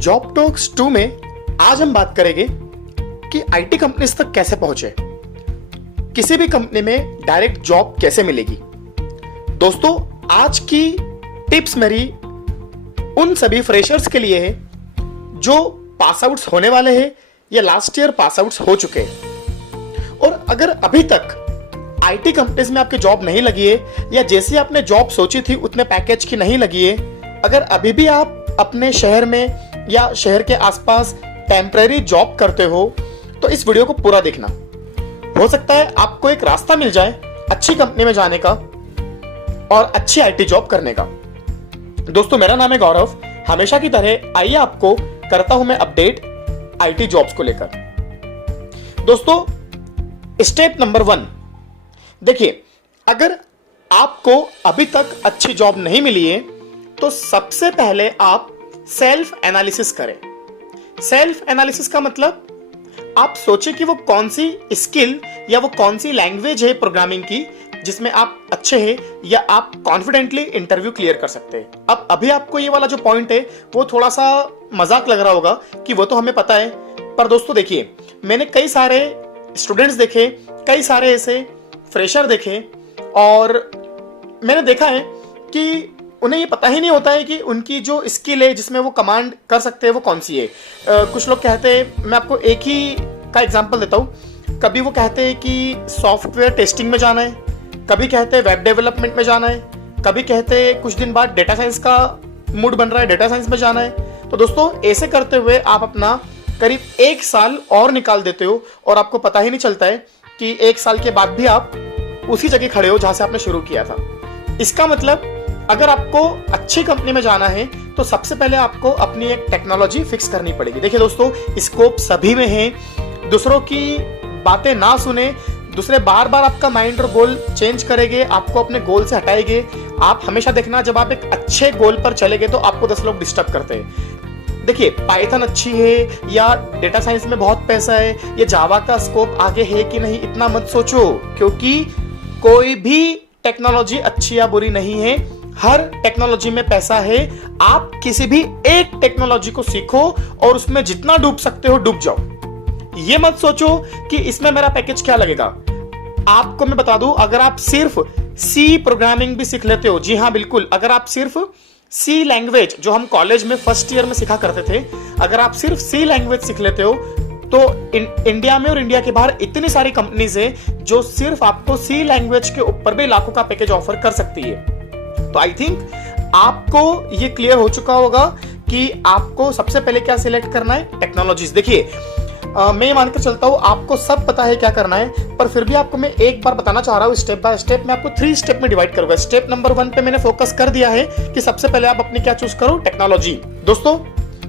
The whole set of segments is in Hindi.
जॉब टॉक्स 2 में आज हम बात करेंगे कि आईटी कंपनीज तक कैसे पहुंचे, किसी भी कंपनी में डायरेक्ट जॉब कैसे मिलेगी। दोस्तों, आज की टिप्स मेरी उन सभी फ्रेशर्स के लिए है जो पास आउट्स होने वाले हैं या लास्ट ईयर पास आउट्स हो चुके हैं। और अगर अभी तक आईटी कंपनीज में आपकी जॉब नहीं लगी है या जैसी आपने जॉब सोची थी उतने पैकेज की नहीं लगी है, अगर अभी भी आप अपने शहर में या शहर के आसपास टेम्परेरी जॉब करते हो तो इस वीडियो को पूरा देखना। हो सकता है आपको एक रास्ता मिल जाए अच्छी कंपनी में जाने का और अच्छी आईटी जॉब करने का। दोस्तों, मेरा नाम है गौरव। हमेशा की तरह आइए आपको करता हूं मैं अपडेट आईटी जॉब्स को लेकर। दोस्तों, स्टेप नंबर 1, देखिए, अगर आपको अभी तक अच्छी जॉब नहीं मिली है तो सबसे पहले आप सेल्फ एनालिसिस करें। सेल्फ एनालिसिस का मतलब आप सोचें कि वो कौन सी स्किल या वो कौन सी लैंग्वेज है प्रोग्रामिंग की जिसमें आप अच्छे हैं या आप कॉन्फिडेंटली इंटरव्यू क्लियर कर सकते हैं। अब अभी आपको ये वाला जो पॉइंट है वो थोड़ा सा मजाक लग रहा होगा कि वो तो हमें पता है, पर दोस्तों देखिए, मैंने कई सारे स्टूडेंट्स देखे, कई सारे ऐसे फ्रेशर देखे और मैंने देखा है कि उन्हें ये पता ही नहीं होता है कि उनकी जो स्किल है जिसमें वो कमांड कर सकते हैं वो कौन सी है। कुछ लोग कहते हैं, मैं आपको एक ही का एग्जांपल देता हूँ, कभी वो कहते हैं कि सॉफ्टवेयर टेस्टिंग में जाना है, कभी कहते हैं वेब डेवलपमेंट में जाना है, कभी कहते हैं कुछ दिन बाद डेटा साइंस का मूड बन रहा है, डेटा साइंस में जाना है। तो दोस्तों, ऐसे करते हुए आप अपना करीब 1 साल और निकाल देते हो और आपको पता ही नहीं चलता है कि 1 साल के बाद भी आप उसी जगह खड़े हो जहां से आपने शुरू किया था। इसका मतलब अगर आपको अच्छी कंपनी में जाना है तो सबसे पहले आपको अपनी एक टेक्नोलॉजी फिक्स करनी पड़ेगी। देखिए दोस्तों, स्कोप सभी में है, दूसरों की बातें ना सुने, दूसरे बार बार आपका माइंड और गोल चेंज करेंगे, आपको अपने गोल से हटाएंगे। आप हमेशा देखना, जब आप एक अच्छे गोल पर चलेंगे तो आपको 10 लोग डिस्टर्ब करते हैं। देखिए, पाइथन अच्छी है या डेटा साइंस में बहुत पैसा है या जावा का स्कोप आगे है कि नहीं, इतना मत सोचो, क्योंकि कोई भी टेक्नोलॉजी अच्छी या बुरी नहीं है, हर टेक्नोलॉजी में पैसा है। आप किसी भी एक टेक्नोलॉजी को सीखो और उसमें जितना डूब सकते हो डूब जाओ। ये मत सोचो कि इसमें मेरा पैकेज क्या लगेगा। आपको मैं बता दूं, अगर आप सिर्फ सी प्रोग्रामिंग भी सीख लेते हो, जी हाँ बिल्कुल, अगर आप सिर्फ सी लैंग्वेज जो हम कॉलेज में फर्स्ट ईयर में सीखा करते थे, अगर आप सिर्फ सी लैंग्वेज सीख लेते हो तो इंडिया में और इंडिया के बाहर इतनी सारी कंपनीज है जो सिर्फ आपको सी लैंग्वेज के ऊपर भी लाखों का पैकेज ऑफर कर सकती है। तो आई थिंक आपको ये क्लियर हो चुका होगा कि आपको सबसे पहले क्या सिलेक्ट करना है, टेक्नोलॉजीज। देखिए, मैं मानकर चलता हूं आपको सब पता है क्या करना है, पर फिर भी आपको मैं एक बार बताना चाह रहा हूं स्टेप बाय स्टेप। मैं आपको 3 स्टेप में डिवाइड करूंगा। स्टेप नंबर 1 पे मैंने फोकस कर दिया है कि सबसे पहले आप अपनी क्या चूज करो, टेक्नोलॉजी। दोस्तों,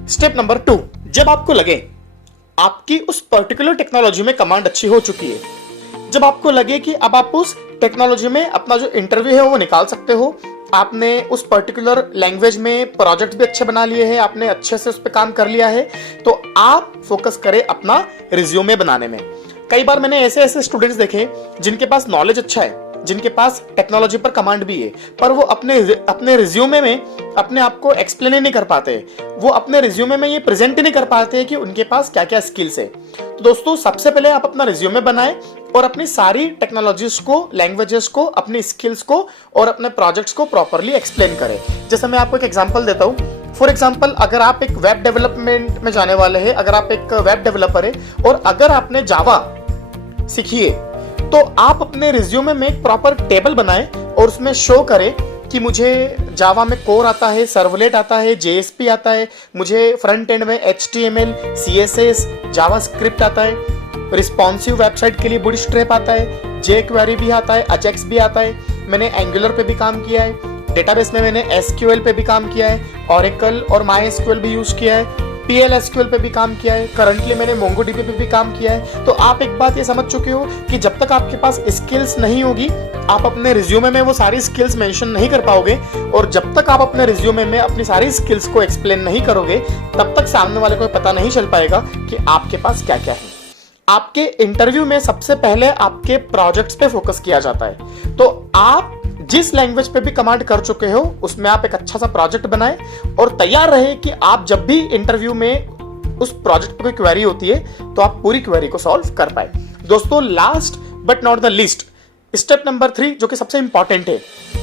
स्टेप नंबर 2, जब आपको लगे आपकी उस पर्टिकुलर टेक्नोलॉजी में कमांड अच्छी हो चुकी है, जब आपको लगे कि अब आप उस टेक्नोलॉजी में अपना जो इंटरव्यू है वो निकाल सकते हो, आपने उस पर्टिकुलर लैंग्वेज में प्रोजेक्ट भी अच्छे बना लिए हैं, आपने अच्छे से उस पर काम कर लिया है, तो आप फोकस करें अपना रिज्यूमे बनाने में। कई बार मैंने ऐसे ऐसे स्टूडेंट्स देखे जिनके पास नॉलेज अच्छा है, जिनके पास टेक्नोलॉजी पर कमांड भी है, पर वो अपने रिज्यूमे में अपने आप को एक्सप्लेन ही नहीं कर पाते, वो अपने रिज्यूमे में ये प्रेजेंट ही नहीं कर पाते कि उनके पास क्या क्या स्किल्स है। तो दोस्तों, सबसे पहले आप अपना रिज्यूमे बनाएं और अपनी सारी टेक्नोलॉजीज को, लैंग्वेजेस को, अपनी स्किल्स को और अपने प्रोजेक्ट्स को प्रॉपर्ली एक्सप्लेन करें। जैसे मैं आपको एक एग्जांपल देता हूं। फॉर एग्जांपल, अगर आप एक वेब डेवलपमेंट में जाने वाले हैं, अगर आप एक वेब डेवलपर है और अगर आपने जावा सीखी है, तो आप अपने रिज्यूमे में एक प्रॉपर टेबल बनाएं और उसमें शो करें कि मुझे जावा में कोर आता है, सर्वलेट आता है, जेएसपी आता है, मुझे फ्रंट एंड में HTML, CSS, जावास्क्रिप्ट आता है, रिस्पॉन्सिव वेबसाइट के लिए बूटस्ट्रैप आता है, jQuery भी आता है, अजेक्स भी आता है, मैंने एंगुलर पे भी काम किया है, डेटाबेस में मैंने SQL पे भी काम किया है, Oracle और MySQL भी यूज किया है, PLSQL पे भी काम किया है, करंटली मैंने MongoDB पे भी काम किया है। तो आप एक बात ये समझ चुके हो कि जब तक आपके पास स्किल्स नहीं होगी, आप अपने रिज्यूमे में वो सारी स्किल्स मेंशन नहीं कर पाओगे, और जब तक आप अपने रिज्यूमे में अपनी सारी स्किल्स को एक्सप्लेन नहीं करोगे, तब तक सामने वाले को पता नहीं चल पाएगा कि आपके पास क्या क्या है। आपके इंटरव्यू में सबसे पहले आपके प्रोजेक्ट्स पे फोकस किया जाता है, तो आप जिस लैंग्वेज पे भी कमांड कर चुके हो उसमें आप एक अच्छा सा प्रोजेक्ट बनाए और तैयार रहे कि आप जब भी इंटरव्यू में उस प्रोजेक्ट पे कोई क्वेरी होती है तो आप पूरी क्वेरी को सॉल्व कर पाए। दोस्तों last but not the least, step number 3 जो कि सबसे इंपॉर्टेंट है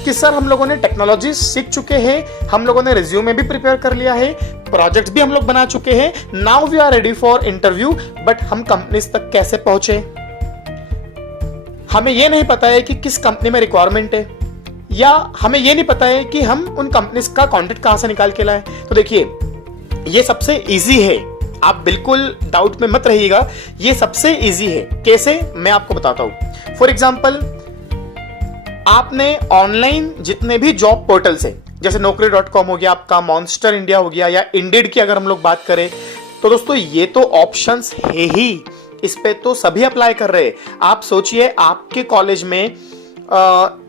कि सर हम लोगों ने टेक्नोलॉजी सीख चुके हैं, हम लोगों ने रिज्यूमे भी प्रिपेयर कर लिया है, प्रोजेक्ट भी हम लोग बना चुके हैं, now we are ready for interview, but हम कंपनीज तक कैसे पहुंचे? हमें यह नहीं पता है कि किस कंपनी में रिक्वायरमेंट है, या हमें यह नहीं पता है कि हम उन कंपनीज का कॉन्टेक्ट कहां से निकाल के लाए। तो देखिए ये सबसे इजी है, आप बिल्कुल डाउट में मत रहिएगा, ये सबसे इजी है। कैसे, मैं आपको बताता हूं। फॉर एग्जाम्पल आपने ऑनलाइन जितने भी जॉब पोर्टल्स है, जैसे naukri.com हो गया आपका, मॉन्स्टर इंडिया हो गया, या इंडीड की अगर हम लोग बात करें, तो दोस्तों ये तो ऑप्शंस है ही, इस पे तो सभी अप्लाई कर रहे हैं। आप सोचिए आपके कॉलेज में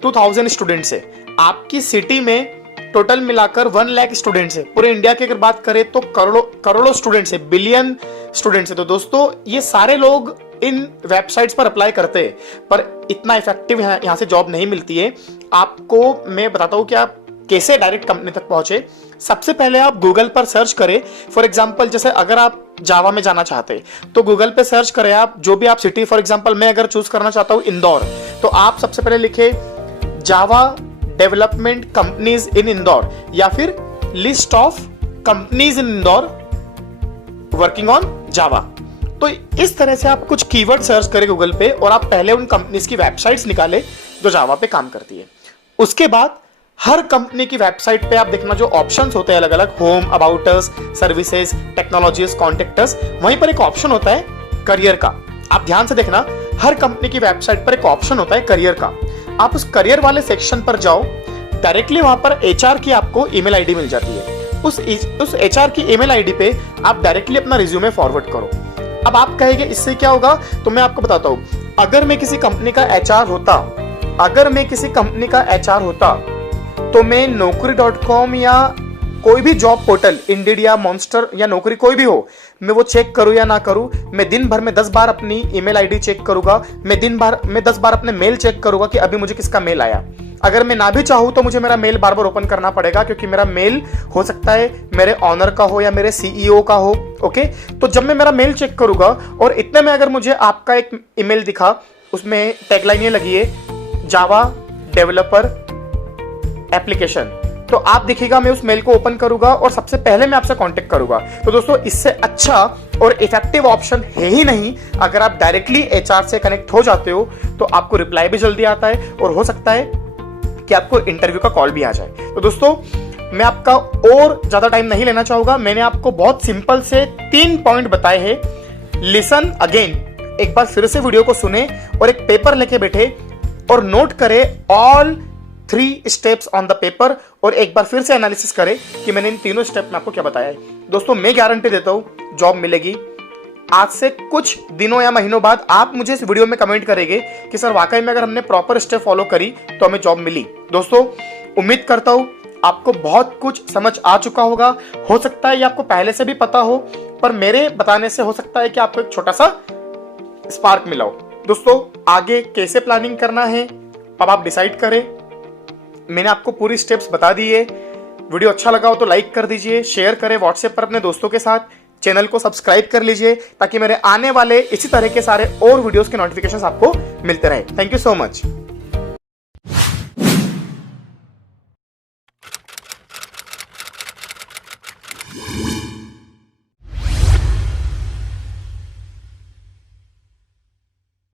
2000 स्टूडेंट्स है, आपकी सिटी में टोटल मिलाकर 1 लाख स्टूडेंट्स है, पूरे इंडिया की अगर बात करें तो करोड़ों स्टूडेंट्स है, बिलियन स्टूडेंट्स है। तो दोस्तों ये सारे लोग इन वेबसाइट्स पर अप्लाई करते हैं, पर इतना इफेक्टिव यहाँ से जॉब नहीं मिलती है। आपको मैं बताता हूँ कि आप कैसे डायरेक्ट कंपनी तक पहुंचे। सबसे पहले आप गूगल पर सर्च करें। फॉर एग्जांपल जैसे अगर आप जावा में जाना चाहते हैं तो गूगल पे सर्च करें आप जो भी आप सिटी, फॉर एग्जांपल मैं अगर चूज करना चाहता हूँ इंदौर, तो आप सबसे पहले लिखे Java development companies in Indore, या फिर list of companies in Indore working on Java. तो इस तरह से आप कुछ कीवर्ड सर्च करें गूगल पे और आप पहले उन कंपनीज की वेबसाइट्स निकाले जो जावा पे काम करती है। उसके बाद हर कंपनी की वेबसाइट पे आप देखना जो ऑप्शंस होते हैं अलग अलग, home, about us, services, technologies, contact us, वहीं पर एक ऑप्शन होता है करियर का। आप ध्यान से देखना, हर कंपनी की वेबसाइट पर एक ऑप्शन होता है करियर का। आप उस करियर वाले सेक्शन पर जाओ, डायरेक्टली वहां पर एचआर की आपको ईमेल आईडी मिल जाती है। उस एचआर की ईमेल आईडी पे आप डायरेक्टली अपना रिज्यूमे फॉरवर्ड करो। अब आप कहेंगे इससे क्या होगा, तो मैं आपको बताता हूं। अगर मैं किसी कंपनी का एचआर होता, तो मैं naukri.com या कोई भी जॉब पोर्टल, इंडीड या मॉन्स्टर या नौकरी कोई भी हो, मैं वो चेक करूं या ना करूं, मैं दिन भर में 10 बार अपनी ईमेल आईडी चेक करूंगा, मैं 10 बार अपने मेल चेक करूंगा कि अभी मुझे किसका मेल आया। अगर मैं ना भी चाहूं तो मुझे मेरा मेल बार बार ओपन करना पड़ेगा, क्योंकि मेरा मेल हो सकता है मेरे ऑनर का हो या मेरे सीईओ का हो। ओके, तो जब मैं मेरा मेल चेक करूंगा और इतने में अगर मुझे आपका एक ईमेल दिखा, उसमें टैगलाइन ये लगी है जावा डेवलपर एप्लीकेशन, तो आप देखिएगा मैं उस मेल को ओपन करूंगा और सबसे पहले मैं आपसे कांटेक्ट करूंगा। तो दोस्तों इससे अच्छा और इफेक्टिव ऑप्शन है ही नहीं। अगर आप डायरेक्टली एचआर से कनेक्ट हो जाते हो तो आपको रिप्लाई भी जल्दी आता है और हो सकता है कि आपको इंटरव्यू का कॉल भी आ जाए। तो दोस्तों मैं आपका और ज्यादा टाइम नहीं लेना चाहूंगा, मैंने आपको बहुत सिंपल से 3 पॉइंट बताए हैं। लिसन अगेन, एक बार फिर से वीडियो को सुने और एक पेपर लेके बैठे और नोट करें all 3 steps on the paper, और एक बार फिर से एनालिसिस करें कि मैंने इन तीनों स्टेप में आपको क्या बताया है। दोस्तों मैं गारंटी देता हूं जॉब मिलेगी। आज से कुछ दिनों या महीनों बाद आप मुझे इस वीडियो में कमेंट करेंगे कि सर वाकई में अगर हमने प्रॉपर स्टेप फॉलो करी तो हमें जॉब मिली। दोस्तों उम्मीद करता हूं आपको बहुत कुछ समझ आ चुका होगा। हो सकता है ये आपको पहले से भी पता हो, पर मेरे बताने से हो सकता है कि आपको एक छोटा सा स्पार्क मिला हो। दोस्तों आगे कैसे प्लानिंग करना है अब आप डिसाइड करें। मैंने आपको पूरी स्टेप्स बता दी है। वीडियो अच्छा लगा हो तो लाइक कर दीजिए, शेयर करें व्हाट्सएप पर अपने दोस्तों के साथ, चैनल को सब्सक्राइब कर लीजिए ताकि मेरे आने वाले इसी तरह के सारे और वीडियोस के नोटिफिकेशंस आपको मिलते रहे। Thank you so much.